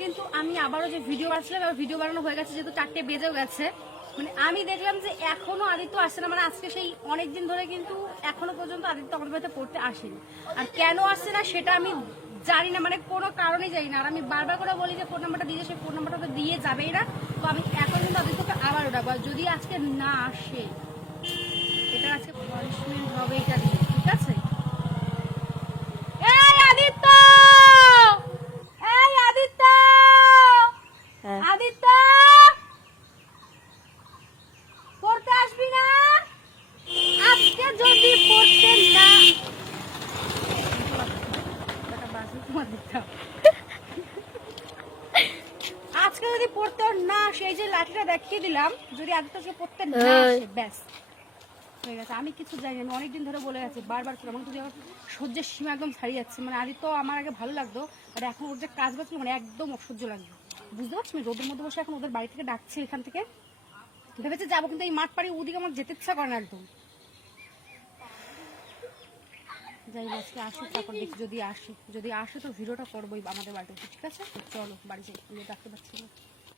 কিন্তু আমি আবারও যে ভিডিও বানাচ্ছিলাম, ভিডিও বানানো হয়ে গেছে, যেহেতু 4টে বেজেও গেছে, মানে আমি দেখলাম যে এখনো আদিত্য আসছে না। মানে আজকে সেই অনেকদিন ধরে কিন্তু এখনো পর্যন্ত আদিত্য আমাদের বাড়িতে পড়তে আসেনি। আর কেন আসছে না সেটা আমি জানি না, মানে কোনো কারণেই জানি না। আর আমি বারবার করে বলি যে ফোন নাম্বারটা দিয়ে, সেই ফোন নাম্বারটা দিয়ে যাবেই না। তো আমি এখন কিন্তু আদিত্যকে আবার ডাকবো, যদি আজকে না আসে এটা আজকে পানিশমেন্ট হবে এটা দিয়ে, ঠিক আছে? এই আদিত্য, এই আদিত্য, আদিত্য, পড়তে আসবি না আজকে? যদি পড়তে না আজকে যদি পড়তে না আসে, এই যে লাঠিটা দেখিয়ে দিলাম, যদি আদিত্যকে পড়তে না আসে ব্যাস হয়ে গেছে। আমি কিছু জানি না, আমি অনেকদিন ধরে বলে গেছি বারবার করে, আমার যদি আমার সহ্যের সীমা একদম ছাড়িয়ে যাচ্ছে। মানে আদিত্য আমার আগে ভালো লাগতো, আর এখন ওর যে কাজ বাজলো মানে একদম অসহ্য লাগবে। বুঝতে পারছি, আমি রোদের মধ্যে বসে এখন ওদের বাড়ি থেকে ডাকছি, এখান থেকে ভেবেছে যাবো, কিন্তু এই মাঠ পাড়ি ওদিকে আমার যেতে ইচ্ছা করে না একদম। যাই হোক আজকে আসুক, তারপর দেখি যদি আসে তো ভিডিওটা করবোই আমাদের বাড়িতে, ঠিক আছে? চলো বাড়ি যাই, আমি ডাকতে পারছি না।